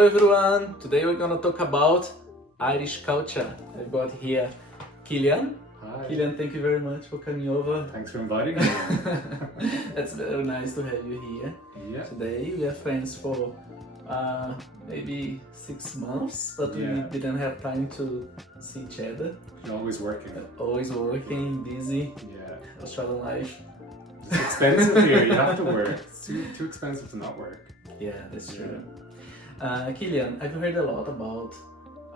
Hello everyone! Today we're gonna talk about Irish culture. I've got here Killian. Hi. Killian, thank you very much for coming over. Thanks for inviting me. It's very nice to have you here. Yeah. Today we are friends for maybe 6 months, but we didn't have time to see each other. You're always working. Always working, busy. Yeah. Australian life. It's expensive here. You have to work. It's too expensive to not work. Yeah, that's true. Killian, I've heard a lot about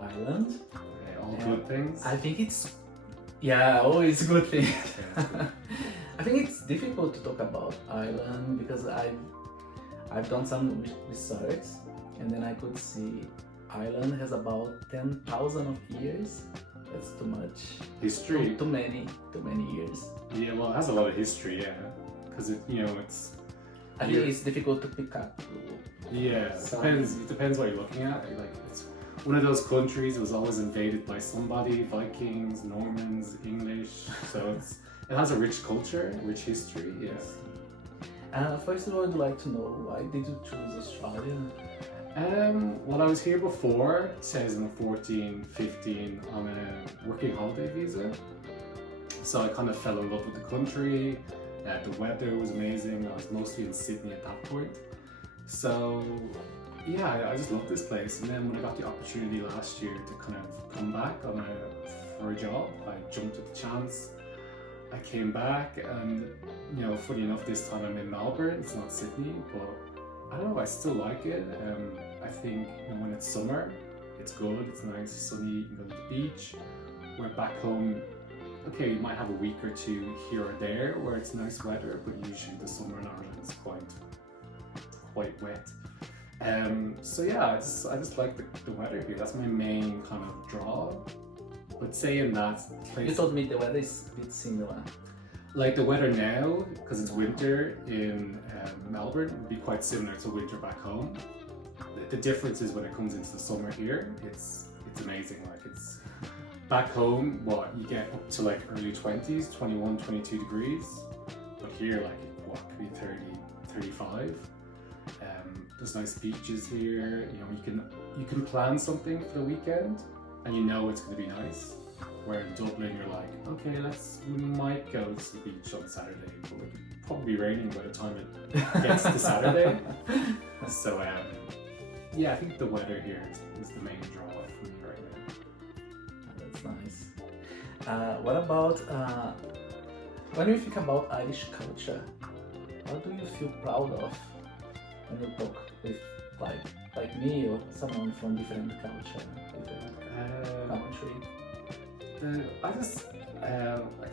Ireland. Okay, all good things. I think it's always good thing. Yeah, I think it's difficult to talk about Ireland because I've done some research and then I could see Ireland has about 10,000 of years. That's too much. History. Too many years. Yeah, well, it has a lot of history. Yeah, because it's. I think it's difficult to pick up. Yeah, it depends what you're looking at. Like it's one of those countries that was always invaded by somebody, Vikings, Normans, English. So it has a rich culture, rich history. Yes. First of all, I'd like to know, why did you choose Australia? Well, I was here before 2014-15 on a working holiday visa. So I kind of fell in love with the country. The weather was amazing. I was mostly in Sydney at that point. So yeah, I just love this place. And then when I got the opportunity last year to kind of come back for a job, I jumped at the chance. I came back and, funny enough, this time I'm in Melbourne, it's not Sydney, but I don't know, I still like it. I think when it's summer, it's good, it's nice, sunny, you can go to the beach. Where back home, okay, you might have a week or two here or there where it's nice weather, but usually the summer in Ireland is quite wet. So yeah, I just like the weather here. That's my main kind of draw. But saying that, You told me the weather is a bit similar. Like the weather now, because it's winter in Melbourne, would be quite similar to winter back home. The difference is when it comes into the summer here, it's amazing. Like it's back home, you get up to like early 20s, 21, 22 degrees. But here, like what could be 30, 35. There's nice beaches here. You can plan something for the weekend, and it's going to be nice. Where in Dublin, you're like, okay, we might go to the beach on Saturday, but it could probably be raining by the time it gets to Saturday. So yeah, I think the weather here is the main draw for me right now. That's nice. What about when you think about Irish culture? What do you feel proud of when you talk with like me or someone from different culture, different country? I guess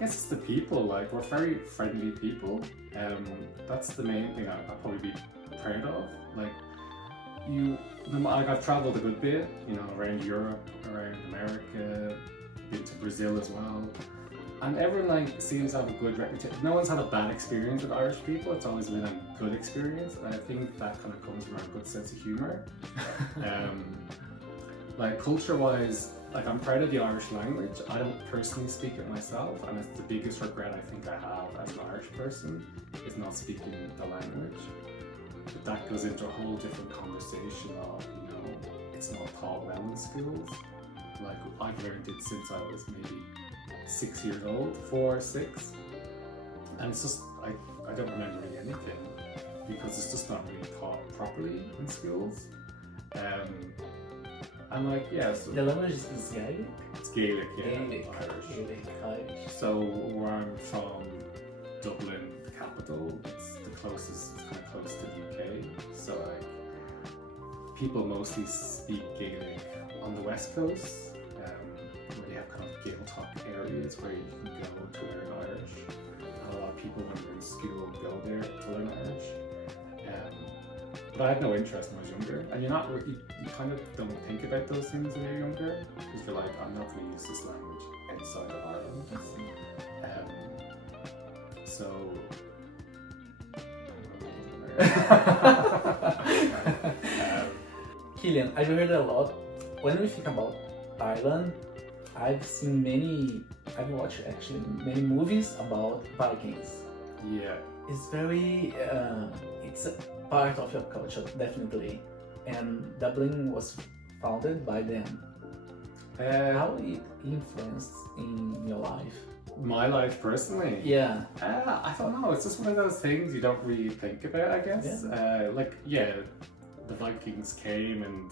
it's the people. Like we're very friendly people. That's the main thing I'd probably be proud of. Like I've traveled a good bit, around Europe, around America, been to Brazil as well, and everyone seems to have a good reputation. No one's had a bad experience with Irish people. It's always been a good experience, and I think that kind of comes from a good sense of humor. Like culture-wise, I'm proud of the Irish language. I don't personally speak it myself, and it's the biggest regret I think I have as an Irish person is not speaking the language. But that goes into a whole different conversation of, it's not taught well in schools. Like I've learned it since I was maybe 6 years old, 4 or 6, and it's just I don't remember really anything because it's just not really taught properly in schools. And so the language is Gaelic? It's Gaelic, yeah. Irish. So where I'm from, Dublin, the capital, it's kind of close to the UK. So people mostly speak Gaelic on the west coast, where they have kind of Gael-talk areas where you can go to learn Irish. And a lot of people when they're in school go there to learn Irish. But I had no interest when I was younger, and you kind of don't think about those things when you're younger, because you're like, I'm not going to use this language outside of Ireland. Killian, I've heard a lot. When we think about Ireland, I've watched actually many movies about Vikings. Yeah. It's very, it's a part of your culture, definitely. and Dublin was founded by them. How it influenced in your life? My life personally? Yeah. I don't know. It's just one of those things you don't really think about, I guess. The Vikings came, and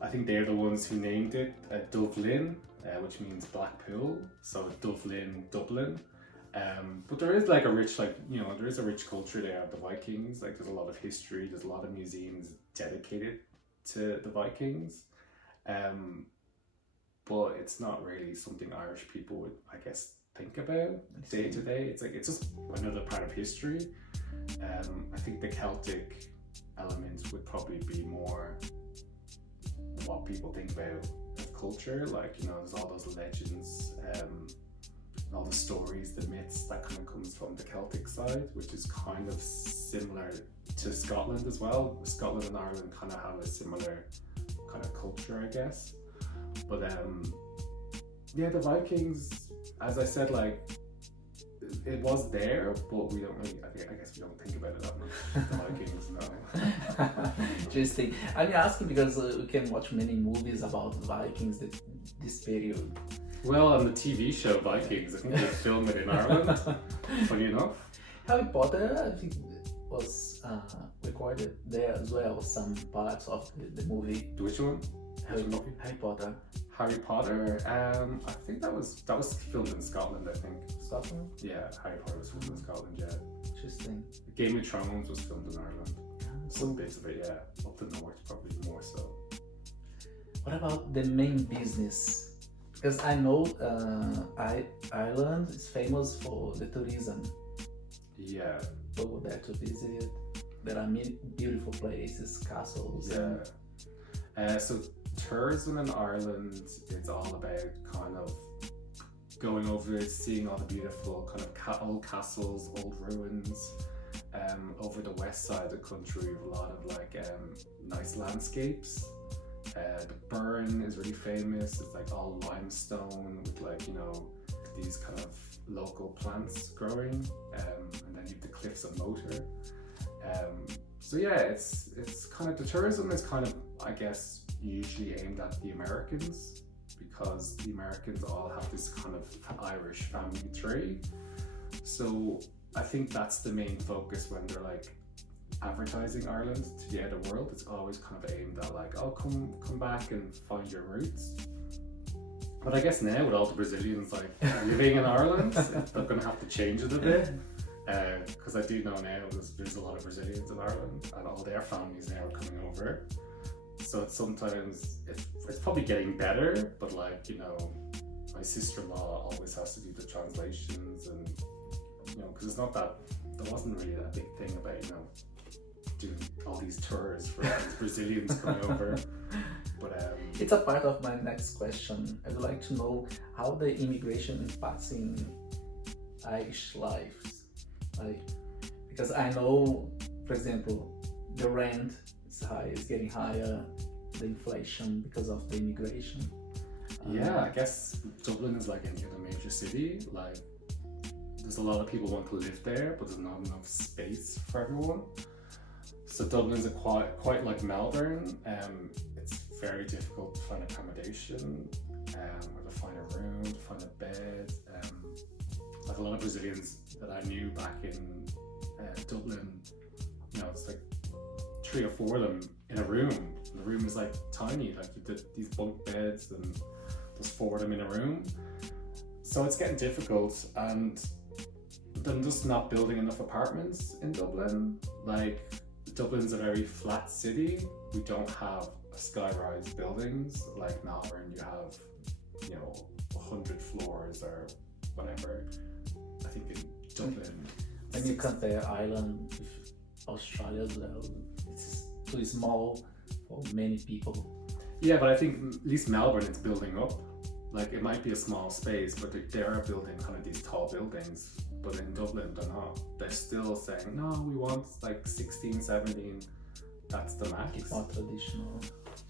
I think they're the ones who named it Dublin, which means black pool. So Dublin, Dublin. But there is like a rich, there is a rich culture there of the Vikings. Like, there's a lot of history. There's a lot of museums dedicated to the Vikings. But it's not really something Irish people would, I guess, think about day to day. It's just another part of history. I think the Celtic element would probably be more what people think about of culture. Like, there's all those legends, all the stories, the myths that kind of comes from the Celtic side, which is kind of similar to Scotland as well. Scotland and Ireland kind of have a similar kind of culture, I guess. But the Vikings, as I said, like, it was there, but we don't really, I guess we don't think about it that much. The Vikings, no. Interesting. I'm asking because we can watch many movies about Vikings this period. Well, on the TV show Vikings, I think they filmed it in Ireland, funny enough. Harry Potter, I think, was recorded there as well, some parts of the movie. Which one? Harry Potter. Harry Potter, I think that was filmed in Scotland, I think. Scotland? Yeah, Harry Potter was filmed in Scotland, yeah. Interesting. Game of Thrones was filmed in Ireland. Some bits of it, yeah. Up the north, probably more so. What about the main business? Because I know Ireland is famous for the tourism. Yeah. Go there to visit. There are many beautiful places, castles. Yeah. So tourism in Ireland, it's all about kind of going over, seeing all the beautiful kind of old castles, old ruins. Over the west side of the country, we have a lot of like nice landscapes. The Burren is really famous. It's like all limestone with like, these kind of local plants growing, and then you have the cliffs of Motor. So yeah, it's kind of, the tourism is kind of, I guess, usually aimed at the Americans, because the Americans all have this kind of Irish family tree. So I think that's the main focus when they're like advertising Ireland to the outer world. It's always kind of aimed at like, oh, come back and find your roots. But I guess now with all the Brazilians like living in Ireland, they're going to have to change it a bit. Because I do know now there's a lot of Brazilians in Ireland, and all their families now are coming over. So sometimes it's probably getting better, but like, my sister-in-law always has to do the translations, and because it's not that, there wasn't really that big thing about doing all these tours for these Brazilians coming over. But it's a part of my next question. I'd like to know how the immigration impacts in Irish lives. Like, because I know, for example, the rent is high, is getting higher, the inflation because of the immigration. Yeah, I guess Dublin is like any other major city. Like, there's a lot of people want to live there, but there's not enough space for everyone. So Dublin's quite like Melbourne. It's very difficult to find accommodation, or to find a room, to find a bed. Like a lot of Brazilians that I knew back in Dublin, it's like 3 or 4 of them in a room. The room is like tiny, like you did these bunk beds, and there's 4 of them in a room. So it's getting difficult, and they're just not building enough apartments in Dublin. Like, Dublin's a very flat city. We don't have sky-rise buildings like Melbourne. You have, 100 floors or whatever. I think in Dublin. When you compare Ireland with Australia as well, it's too small for many people. Yeah, but I think at least Melbourne, it's building up. Like, it might be a small space, but they are building kind of these tall buildings. But in Dublin, they're not. They're still saying, no, we want like 16, 17. That's the max. Keep more traditional.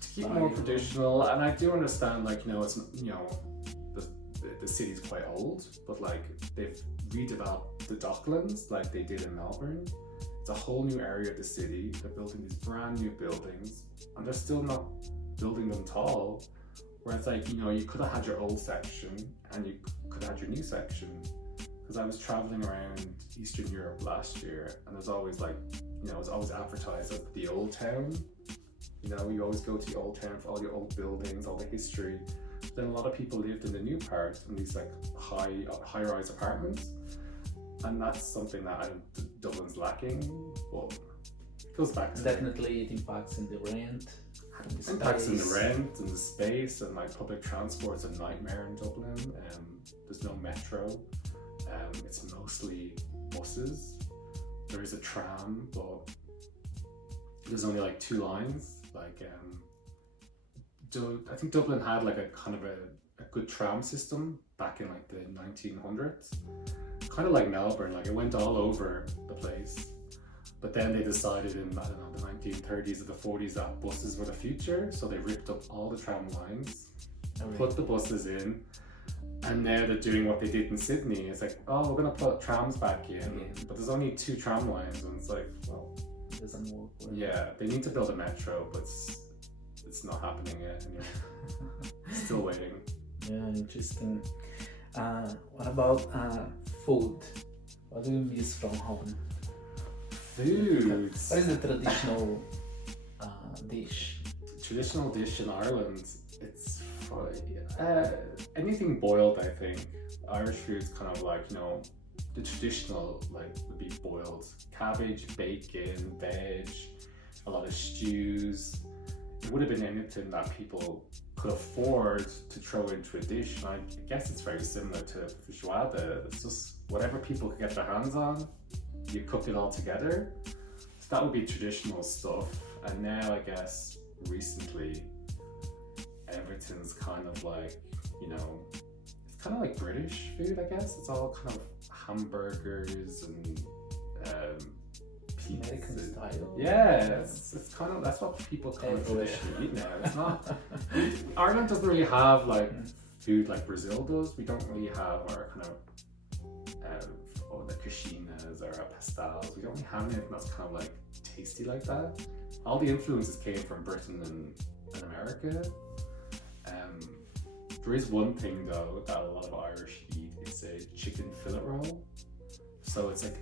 To keep more traditional, and I do understand, like, it's the city's quite old, but like they've redeveloped the Docklands like they did in Melbourne, it's a whole new area of the city. They're building these brand new buildings, and they're still not building them tall. Where it's like, you could have had your old section and you could have had your new section. Because I was traveling around Eastern Europe last year, and there's always like, it was always advertised as the old town. You always go to the old town for all your old buildings, all the history. Then a lot of people lived in the new part in these like high-rise apartments, and that's something that Dublin's lacking. But it goes back to definitely it impacts in the rent. Impacts in the rent and the space, and like public transport's a nightmare in Dublin. There's no metro. It's mostly buses. There is a tram, but there's only like 2 lines. Like I think Dublin had like a kind of a good tram system back in like the 1900s. Kind of like Melbourne, like it went all over the place. But then they decided in, I don't know, the 1930s or the 40s that buses were the future. So they ripped up all the tram lines, put the buses in, and now they're doing what they did in Sydney. It's like, oh, we're going to put trams back in, but there's only 2 tram lines. And it's like, well, it doesn't work well. Yeah, they need to build a metro, but it's not happening yet. Still waiting. Yeah, interesting. What about food? What do you miss from home? Food. What is the traditional dish? Traditional dish in Ireland, it's anything boiled, I think. Irish food's kind of like, the traditional would be boiled. Cabbage, bacon, veg, a lot of stews. It would have been anything that people could afford to throw into a dish. And I guess it's very similar to feijoada. It's just whatever people could get their hands on, you cook it all together. So that would be traditional stuff. And now I guess recently everything's kind of like, it's kind of like British food, I guess. It's all kind of hamburgers and American style. Yeah, it's kind of, that's what people kind of traditionally eat now. It's not, Ireland doesn't really have food like Brazil does. We don't really have our kind of the coxinas or our pastels. We don't really have anything that's kind of like tasty like that. All the influences came from Britain and America. There is one thing though that a lot of Irish eat. It's a chicken fillet roll. So it's like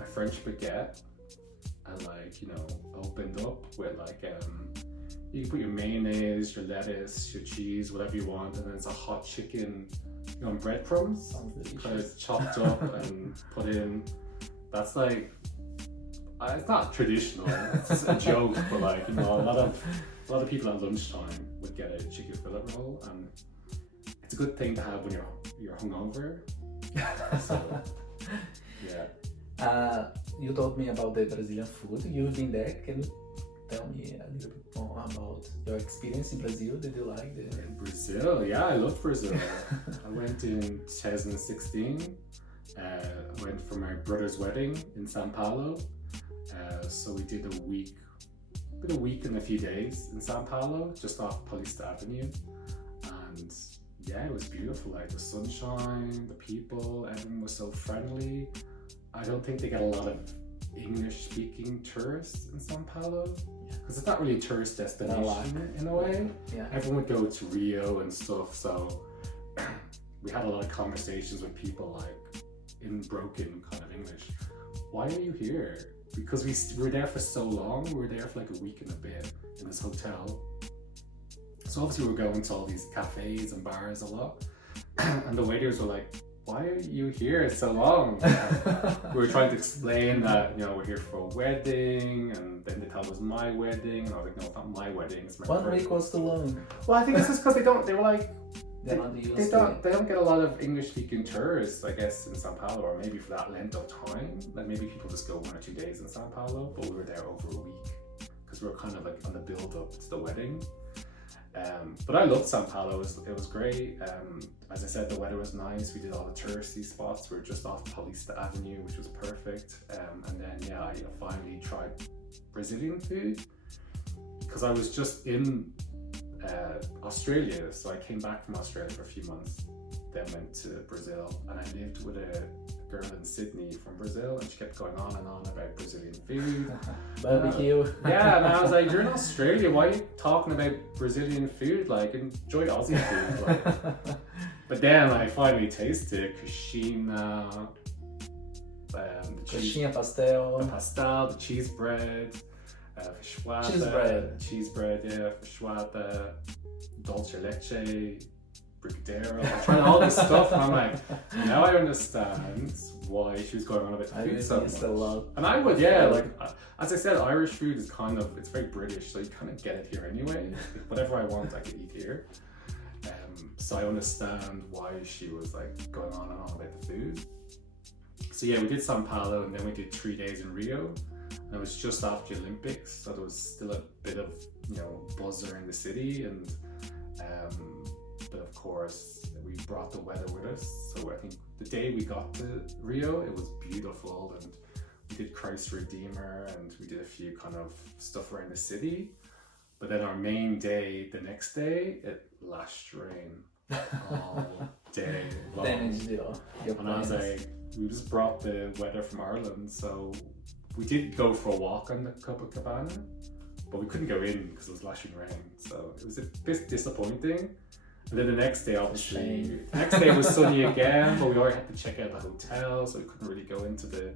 a French baguette, and opened up with you can put your mayonnaise, your lettuce, your cheese, whatever you want, and then it's a hot chicken, on breadcrumbs, kind of chopped up and put in. That's like, it's not traditional. It's just a joke, but a lot of people at lunchtime would get a chicken fillet roll, and it's a good thing to have when you're hungover. So, yeah. You told me about the Brazilian food. You've been there. Can you tell me a little bit more about your experience in Brazil? Did you like it? In Brazil, yeah, I love Brazil. I went in 2016. I went for my brother's wedding in São Paulo. So we did a week and a few days in São Paulo, just off Paulista Avenue. And yeah, it was beautiful. Like the sunshine, the people, everyone was so friendly. I don't think they get a lot of English-speaking tourists in São Paulo, because it's not really a tourist destination in a way. Yeah. Everyone would go to Rio and stuff, so we had a lot of conversations with people in broken kind of English. Why are you here? Because we were there for so long. We were there for a week and a bit in this hotel. So obviously we were going to all these cafes and bars a lot, and the waiters were like, why are you here so long? We were trying to explain that, we're here for a wedding, and then they tell us my wedding, and I was like, no, it's not my wedding, it's my 1 week was too long. Well, I think it's just because they don't get a lot of English-speaking tourists, I guess, in São Paulo, or maybe for that length of time. Maybe people just go 1 or 2 days in São Paulo, but we were there over a week, because we were kind of on the build-up to the wedding. But I loved São Paulo. It was great. As I said, the weather was nice. We did all the touristy spots. We were just off Paulista Avenue, which was perfect. And then I finally tried Brazilian food, because I was just in Australia. So I came back from Australia for a few months, then went to Brazil, and I lived with a girl in Sydney from Brazil, and she kept going on and on about Brazilian food. Barbecue. Yeah, and I was like, you're in Australia, why are you talking about Brazilian food? Like, enjoy Aussie food. Like. But then I finally tasted Cucina, Coxinha pastel. the pastel, the cheese bread, feijoada, cheese bread, yeah, feijoada, dulce leche, brigadeiro. I tried all this stuff, and I'm like, now I understand why she was going on about food so much. A lot. And I would, yeah, like as I said, Irish food is kind of, it's very British, so you kind of get it here anyway. Whatever I want, I can eat here. So I understand why she was like going on and on about the food. So yeah, we did Sao Paulo, and then we did 3 days in Rio, and it was just after the Olympics, so there was still a bit of, you know, buzz around the city, and but of course we brought the weather with us. So I think the day we got to Rio, it was beautiful, and we did Christ Redeemer, and we did a few kind of stuff around the city. But then our main day, the next day, it lashed rain all day long. Damaged your And I was like, we just brought the weather from Ireland, so we did go for a walk on the Copacabana, but we couldn't go in because it was lashing rain. So it was a bit disappointing. And then the next day, obviously, the next day was sunny again, but we already had to check out the hotel, so we couldn't really go into the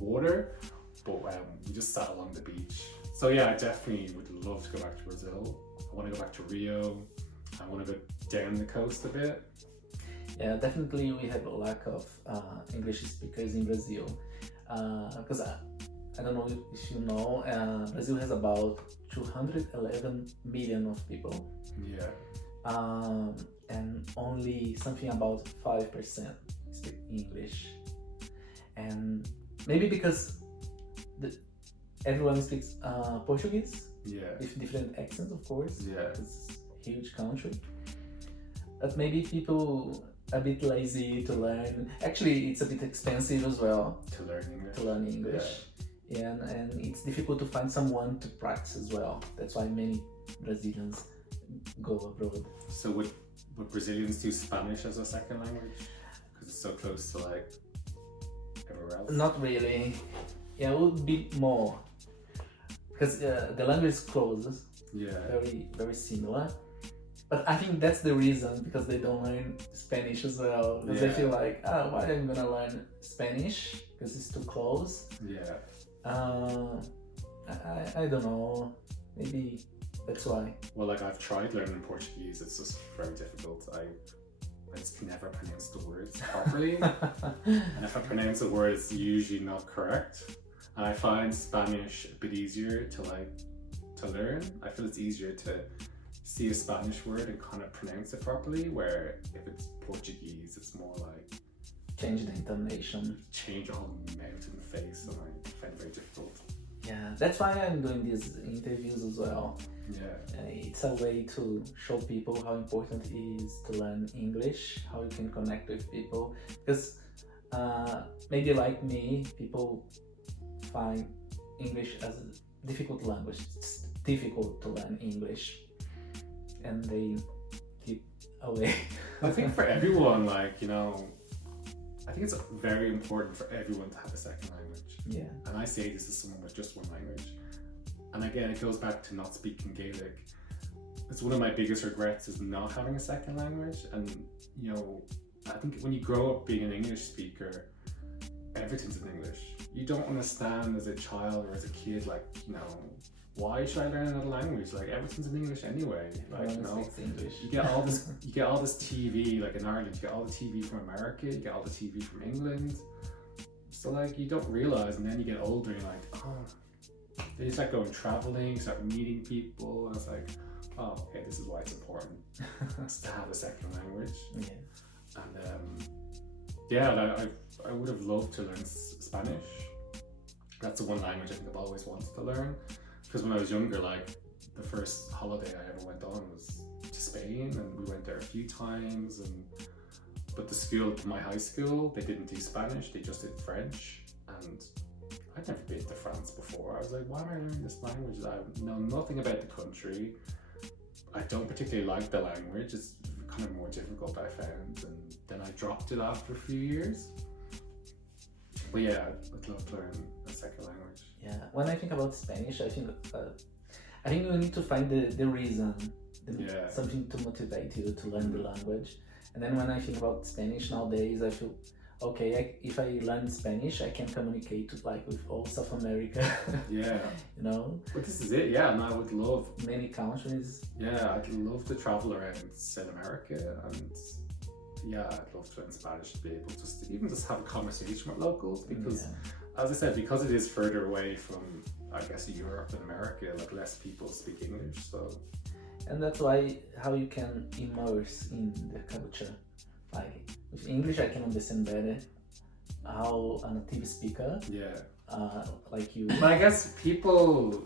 water. But we just sat along the beach. So yeah, I definitely would love to go back to Brazil. I want to go back to Rio. I want to go down the coast a bit. Yeah, definitely we have a lack of English speakers in Brazil. Because I don't know if you know, Brazil has about 211 million of people. Yeah. And only something about 5% speak English. And maybe because everyone speaks Portuguese, Yeah. with different accents, of course. Yeah. It's a huge country. But maybe people a bit lazy to learn. Actually, it's a bit expensive as well To learn English. to learn English. Yeah, and it's difficult to find someone to practice as well. That's why many Brazilians go abroad. So would Brazilians do Spanish as a second language? Because it's so close to like everywhere else. Not really. Yeah, it would be more. Because the language is close, Yeah. very, very similar. But I think that's the reason, because they don't learn Spanish as well. Because they Yeah. feel like, why am I gonna learn Spanish? Because it's too close. Yeah. I don't know. Maybe that's why. Well, like I've tried learning Portuguese. It's just very difficult. I just can never pronounce the words properly. And if I pronounce a word, it's usually not correct. And I find Spanish a bit easier to learn. I feel it's easier to see a Spanish word and kind of pronounce it properly, where if it's Portuguese, it's more like Change the intonation. change a whole mountain face, and I find it very difficult. Yeah, that's why I'm doing these interviews as well. Yeah. It's a way to show people how important it is to learn English, how you can connect with people. Because maybe like me, people find English as a difficult language. It's difficult to learn English, and they keep away. I think for everyone, like, you know, I think it's very important for everyone to have a second language. Yeah. And I say this as someone with just one language. And again, it goes back to not speaking Gaelic. It's one of my biggest regrets is not having a second language. And, you know, I think when you grow up being an English speaker, everything's in English. You don't understand as a child or as a kid, like, you know, why should I learn another language? Like, everything's in English anyway. Like, you know, English. you get all this TV, like in Ireland, you get all the TV from America, you get all the TV from England. So like, you don't realize, and then you get older, and you're like, oh, then you start going traveling, you start meeting people, and it's like, oh, okay, this is why it's important to have a second language. Yeah. And yeah, I would have loved to learn Spanish. That's the one language I think I've always wanted to learn. Because when I was younger, like, the first holiday I ever went on was to Spain, and we went there a few times. But the school, my high school, they didn't do Spanish, they just did French. And I'd never been to France before. I was like, why am I learning this language? I know nothing about the country. I don't particularly like the language. It's kind of more difficult, I found. And then I dropped it after a few years. But yeah, I'd love to learn a second language. Yeah, when I think about Spanish, I think you need to find the reason, something to motivate you to learn the language. And then when I think about Spanish nowadays, I feel, okay, if I learn Spanish, I can communicate with all South America. Yeah. You know? But this is it, yeah, and I would love... Many countries. Yeah, I'd love to travel around South America, and yeah, I'd love to learn Spanish to be able to even just have a conversation with locals, because, as I said, because it is further away from, I guess, Europe and America, like less people speak English, so... And that's why, how you can immerse in the culture. Like, with English I can understand better how a native speaker, like you... But I guess people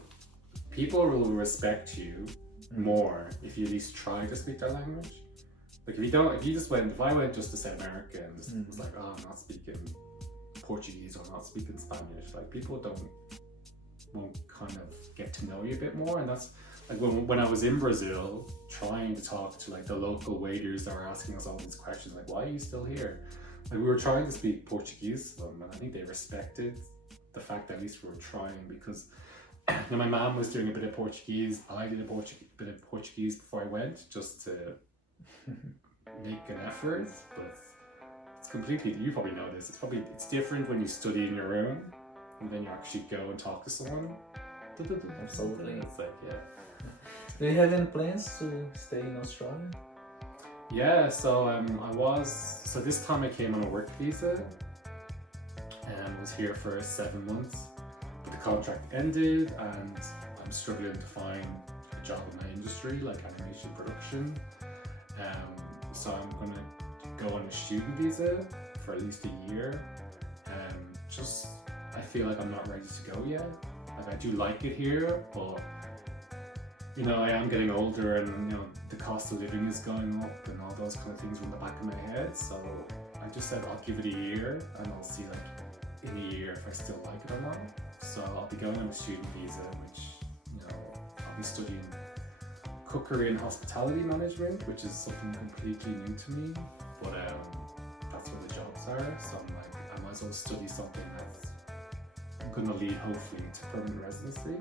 will respect you more if you at least try to speak their language. Like if I went just to South America and just was like, oh, I'm not speaking Portuguese or I'm not speaking Spanish, like people won't kind of get to know you a bit more. And that's like when I was in Brazil trying to talk to like the local waiters that were asking us all these questions, like, why are you still here? Like we were trying to speak Portuguese to them, and I think they respected the fact that at least we were trying, because my mom was doing a bit of Portuguese, I did a bit of Portuguese before I went, just to make an effort. But it's completely, you probably know this, it's different when you study in your room and then you actually go and talk to someone. Absolutely. It's like, yeah. Do you have any plans to stay in Australia? Yeah, so this time I came on a work visa and was here for 7 months, but the contract ended and I'm struggling to find a job in my industry, like animation production. So I'm gonna go on a student visa for at least a year. I feel like I'm not ready to go yet. Like I do like it here, but you know, I am getting older, and you know, the cost of living is going up and all those kind of things are in the back of my head. So I just said I'll give it a year and I'll see like in a year if I still like it or not. So I'll be going on a student visa, which, you know, I'll be studying cookery and hospitality management, which is something completely new to me, but that's where the jobs are. So I'm like, I might as well study something that's gonna lead hopefully to permanent residency.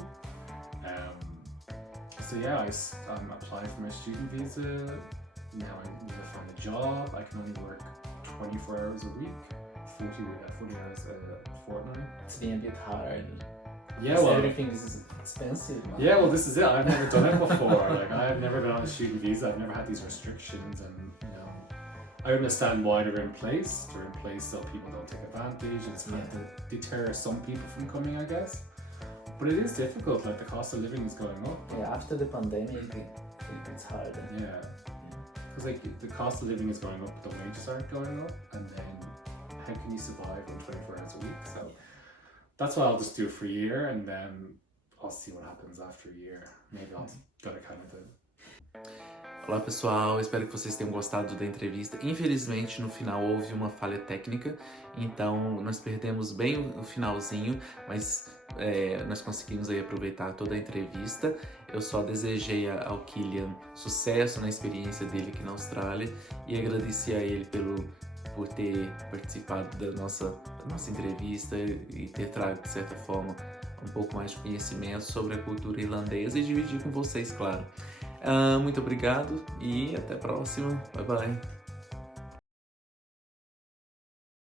So yeah, I'm applying for my student visa. Now I need to find a job. I can only work 24 hours a week, 40 hours a fortnight. It's been a bit hard. Yeah, well, everything is expensive. Man. Yeah, well, this is it. I've never done it before. Like, I've never been on a student visa. I've never had these restrictions, and you know, I understand why they're in place. They're in place so people don't take advantage. It's meant to deter some people from coming, I guess. But it is difficult. Like the cost of living is going up. Yeah, after the pandemic, it's harder. Yeah, because like the cost of living is going up, but the wages aren't going up, and then how can you survive on 24 hours a week? So that's why I'll just do it for a year, and then I'll see what happens after a year. Maybe I'll go to Canada. Olá pessoal, espero que vocês tenham gostado da entrevista. Infelizmente no final houve uma falha técnica, então nós perdemos bem o finalzinho, mas nós conseguimos aí aproveitar toda a entrevista. Eu só desejei ao Killian sucesso na experiência dele aqui na Austrália e agradeci a ele por ter participado da nossa entrevista e ter trago, de certa forma, um pouco mais de conhecimento sobre a cultura irlandesa e dividir com vocês, claro. Muito obrigado e até a próxima. Bye bye.